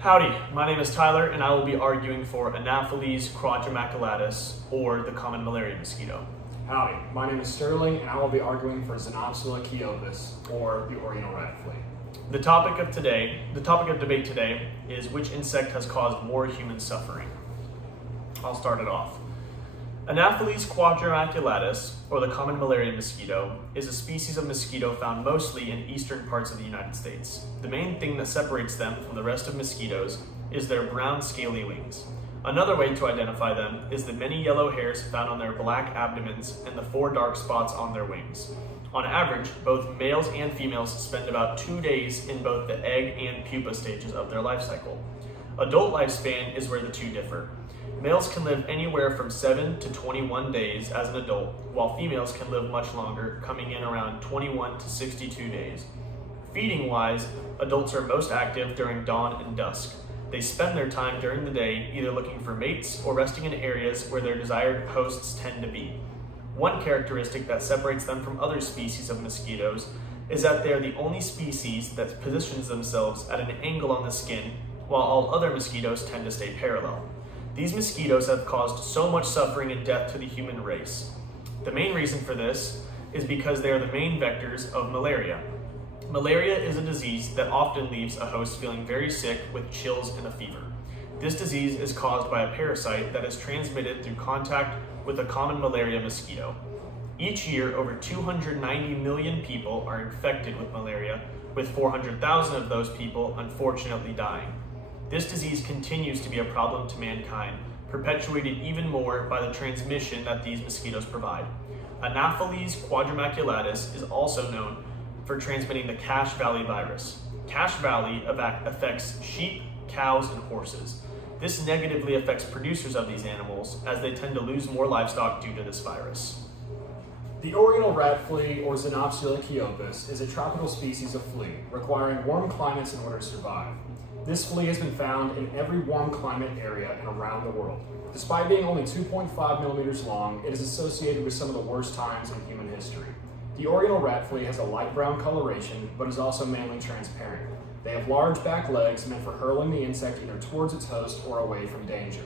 Howdy, my name is Tyler and I will be arguing for Anopheles quadrimaculatus, or the common malaria mosquito. Howdy, my name is Sterling and I will be arguing for Xenopsula chaeopus, or the Oriental rat flea. The topic of debate today is which insect has caused more human suffering. I'll start it off. Anopheles quadrimaculatus, or the common malaria mosquito, is a species of mosquito found mostly in eastern parts of the United States. The main thing that separates them from the rest of mosquitoes is their brown scaly wings. Another way to identify them is the many yellow hairs found on their black abdomens and the 4 dark spots on their wings. On average, both males and females spend about 2 days in both the egg and pupa stages of their life cycle. Adult lifespan is where the two differ. Males can live anywhere from 7 to 21 days as an adult, while females can live much longer, coming in around 21 to 62 days. Feeding-wise, adults are most active during dawn and dusk. They spend their time during the day either looking for mates or resting in areas where their desired hosts tend to be. One characteristic that separates them from other species of mosquitoes is that they are the only species that positions themselves at an angle on the skin, while all other mosquitoes tend to stay parallel. These mosquitoes have caused so much suffering and death to the human race. The main reason for this is because they are the main vectors of malaria. Malaria is a disease that often leaves a host feeling very sick with chills and a fever. This disease is caused by a parasite that is transmitted through contact with a common malaria mosquito. Each year, over 290 million people are infected with malaria, with 400,000 of those people unfortunately dying. This disease continues to be a problem to mankind, perpetuated even more by the transmission that these mosquitoes provide. Anopheles quadrimaculatus is also known for transmitting the Cache Valley virus. Cache Valley affects sheep, cows, and horses. This negatively affects producers of these animals, as they tend to lose more livestock due to this virus. The Oriental rat flea, or Xenopsula chaeopus, is a tropical species of flea, requiring warm climates in order to survive. This flea has been found in every warm climate area and around the world. Despite being only 2.5 millimeters long, it is associated with some of the worst times in human history. The Oriental rat flea has a light brown coloration, but is also mainly transparent. They have large back legs meant for hurling the insect either towards its host or away from danger.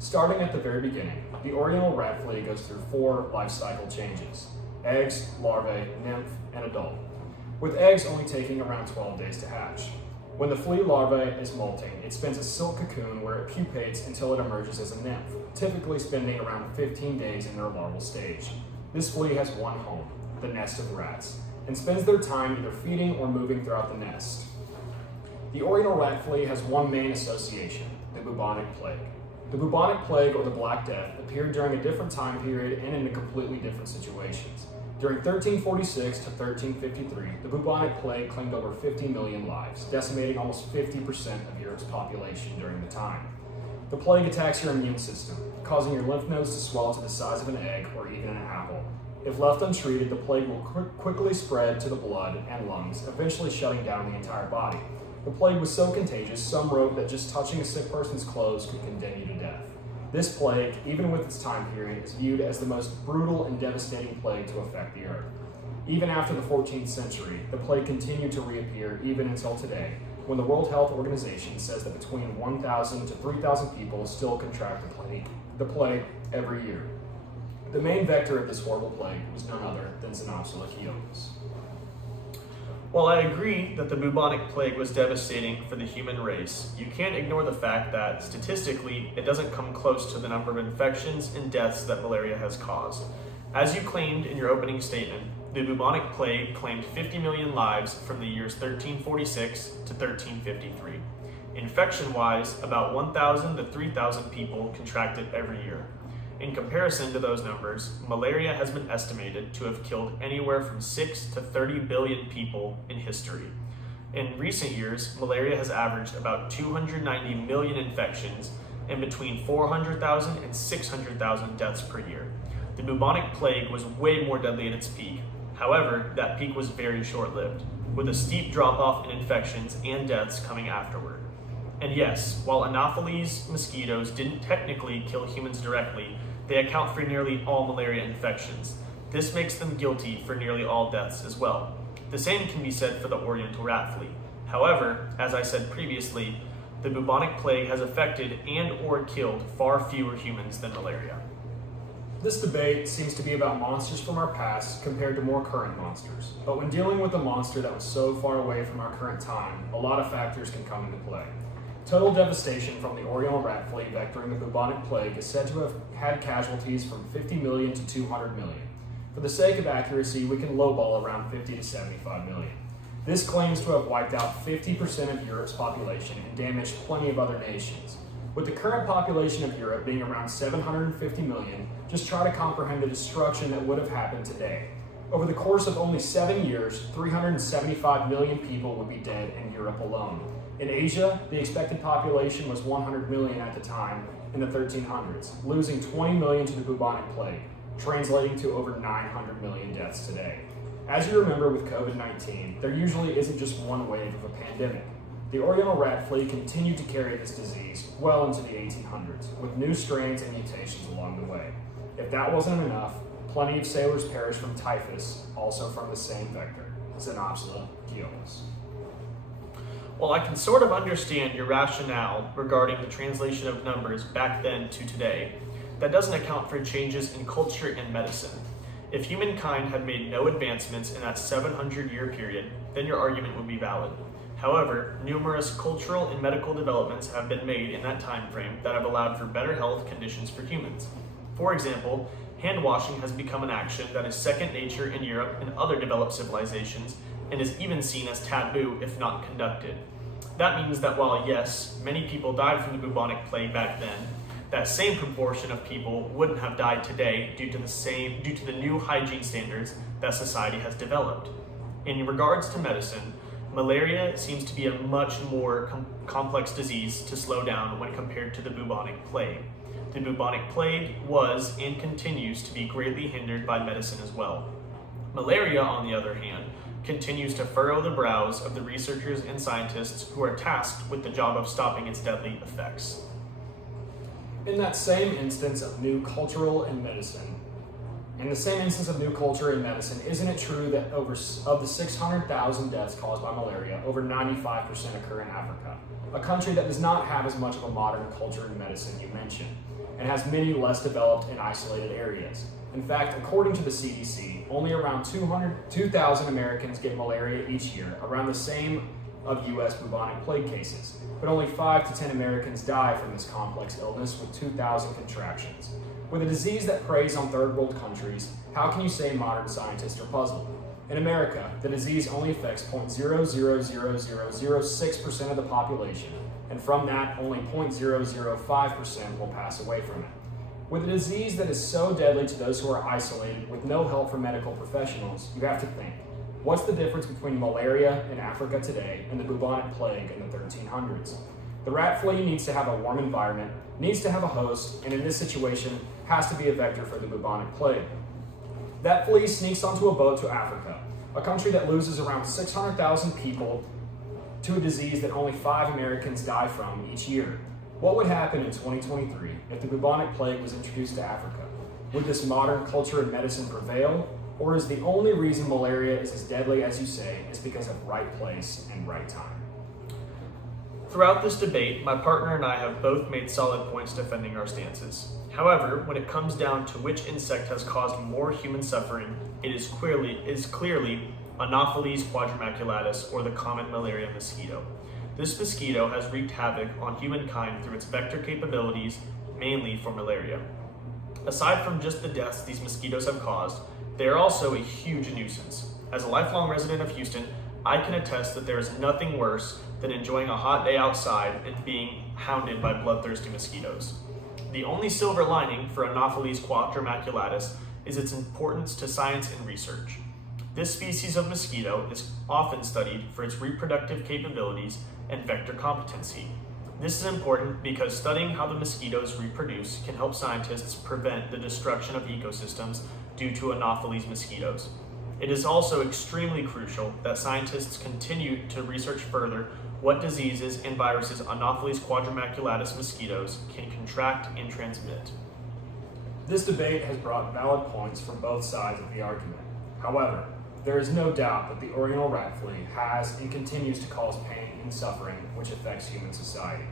Starting at the very beginning, the Oriental rat flea goes through 4 life cycle changes: eggs, larvae, nymph, and adult, with eggs only taking around 12 days to hatch. When the flea larva is molting, it spins a silk cocoon where it pupates until it emerges as a nymph, typically spending around 15 days in their larval stage. This flea has one home, the nest of rats, and spends their time either feeding or moving throughout the nest. The Oriental rat flea has one main association, the bubonic plague. The bubonic plague, or the Black Death, appeared during a different time period and in completely different situations. During 1346 to 1353, the bubonic plague claimed over 50 million lives, decimating almost 50% of Europe's population during the time. The plague attacks your immune system, causing your lymph nodes to swell to the size of an egg or even an apple. If left untreated, the plague will quickly spread to the blood and lungs, eventually shutting down the entire body. The plague was so contagious, some wrote that just touching a sick person's clothes could condemn you to death. This plague, even with its time period, is viewed as the most brutal and devastating plague to affect the earth. Even after the 14th century, the plague continued to reappear even until today, when the World Health Organization says that between 1,000 to 3,000 people still contract the plague every year. The main vector of this horrible plague was none other than Xenopsula chaeopus. While I agree that the bubonic plague was devastating for the human race, you can't ignore the fact that, statistically, it doesn't come close to the number of infections and deaths that malaria has caused. As you claimed in your opening statement, the bubonic plague claimed 50 million lives from the years 1346 to 1353. Infection-wise, about 1,000 to 3,000 people contracted every year. In comparison to those numbers, malaria has been estimated to have killed anywhere from 6 to 30 billion people in history. In recent years, malaria has averaged about 290 million infections and between 400,000 and 600,000 deaths per year. The bubonic plague was way more deadly at its peak. However, that peak was very short-lived, with a steep drop-off in infections and deaths coming afterward. And yes, while Anopheles mosquitoes didn't technically kill humans directly, they account for nearly all malaria infections. This makes them guilty for nearly all deaths as well. The same can be said for the Oriental rat flea. However, as I said previously, the bubonic plague has affected and or killed far fewer humans than malaria. This debate seems to be about monsters from our past compared to more current monsters. But when dealing with a monster that was so far away from our current time, a lot of factors can come into play. Total devastation from the Oriental rat flea vectoring the bubonic plague is said to have had casualties from 50 million to 200 million. For the sake of accuracy, we can lowball around 50 to 75 million. This claims to have wiped out 50% of Europe's population and damaged plenty of other nations. With the current population of Europe being around 750 million, just try to comprehend the destruction that would have happened today. Over the course of only 7 years, 375 million people would be dead in Europe alone. In Asia, the expected population was 100 million at the time in the 1300s, losing 20 million to the bubonic plague, translating to over 900 million deaths today. As you remember with COVID-19, there usually isn't just one wave of a pandemic. The Oriental rat flea continued to carry this disease well into the 1800s, with new strains and mutations along the way. If that wasn't enough, plenty of sailors perished from typhus, also from the same vector, Xenopsula guiopus. While I can sort of understand your rationale regarding the translation of numbers back then to today, that doesn't account for changes in culture and medicine. If humankind had made no advancements in that 700-year period, then your argument would be valid. However, numerous cultural and medical developments have been made in that time frame that have allowed for better health conditions for humans. For example, hand washing has become an action that is second nature in Europe and other developed civilizations, and is even seen as taboo if not conducted. That means that while yes, many people died from the bubonic plague back then, that same proportion of people wouldn't have died today due to the new hygiene standards that society has developed. In regards to medicine, malaria seems to be a much more complex disease to slow down when compared to the bubonic plague. The bubonic plague was and continues to be greatly hindered by medicine as well. Malaria, on the other hand, continues to furrow the brows of the researchers and scientists who are tasked with the job of stopping its deadly effects. In that same instance of new culture in medicine, isn't it true that of the 600,000 deaths caused by malaria, over 95% occur in Africa, a country that does not have as much of a modern culture in medicine you mentioned, and has many less developed and isolated areas. In fact, according to the CDC, only around 2,000 Americans get malaria each year, around the same of US bubonic plague cases, but only 5 to 10 Americans die from this complex illness with 2,000 contractions. With a disease that preys on third world countries, how can you say modern scientists are puzzled? In America, the disease only affects 0.000006% of the population, and from that, only 0.005% will pass away from it. With a disease that is so deadly to those who are isolated with no help from medical professionals, you have to think, what's the difference between malaria in Africa today and the bubonic plague in the 1300s? The rat flea needs to have a warm environment, needs to have a host, and in this situation, has to be a vector for the bubonic plague. That flea sneaks onto a boat to Africa, a country that loses around 600,000 people to a disease that only 5 Americans die from each year. What would happen in 2023 if the bubonic plague was introduced to Africa? Would this modern culture and medicine prevail? Or is the only reason malaria is as deadly as you say is because of right place and right time? Throughout this debate, my partner and I have both made solid points defending our stances. However, when it comes down to which insect has caused more human suffering, it is clearly Anopheles quadrimaculata, or the common malaria mosquito. This mosquito has wreaked havoc on humankind through its vector capabilities, mainly for malaria. Aside from just the deaths these mosquitoes have caused, they are also a huge nuisance. As a lifelong resident of Houston, I can attest that there is nothing worse than enjoying a hot day outside and being hounded by bloodthirsty mosquitoes. The only silver lining for Anopheles quadrimaculata is its importance to science and research. This species of mosquito is often studied for its reproductive capabilities and vector competency. This is important because studying how the mosquitoes reproduce can help scientists prevent the destruction of ecosystems due to Anopheles mosquitoes. It is also extremely crucial that scientists continue to research further what diseases and viruses Anopheles quadrimaculata mosquitoes can contract and transmit. This debate has brought valid points from both sides of the argument. However, There is no doubt that the Oriental rat flea has and continues to cause pain and suffering which affects human society.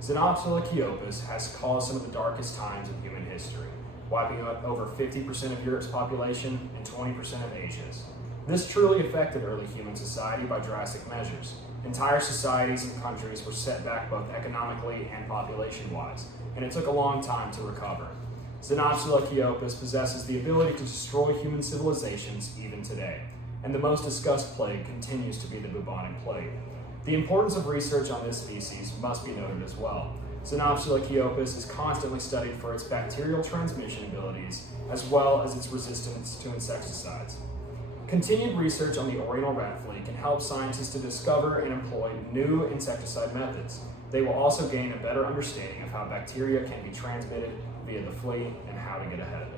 Xenopsula chaopus has caused some of the darkest times in human history, wiping out over 50% of Europe's population and 20% of Asia's. This truly affected early human society by drastic measures. Entire societies and countries were set back both economically and population-wise, and it took a long time to recover. Xenopsula chaopus possesses the ability to destroy human civilizations even today, and the most discussed plague continues to be the bubonic plague. The importance of research on this species must be noted as well. Xenopsula chaopus is constantly studied for its bacterial transmission abilities, as well as its resistance to insecticides. Continued research on the Oriental rat flea can help scientists to discover and employ new insecticide methods. They will also gain a better understanding of how bacteria can be transmitted via the flea and how to get ahead of it.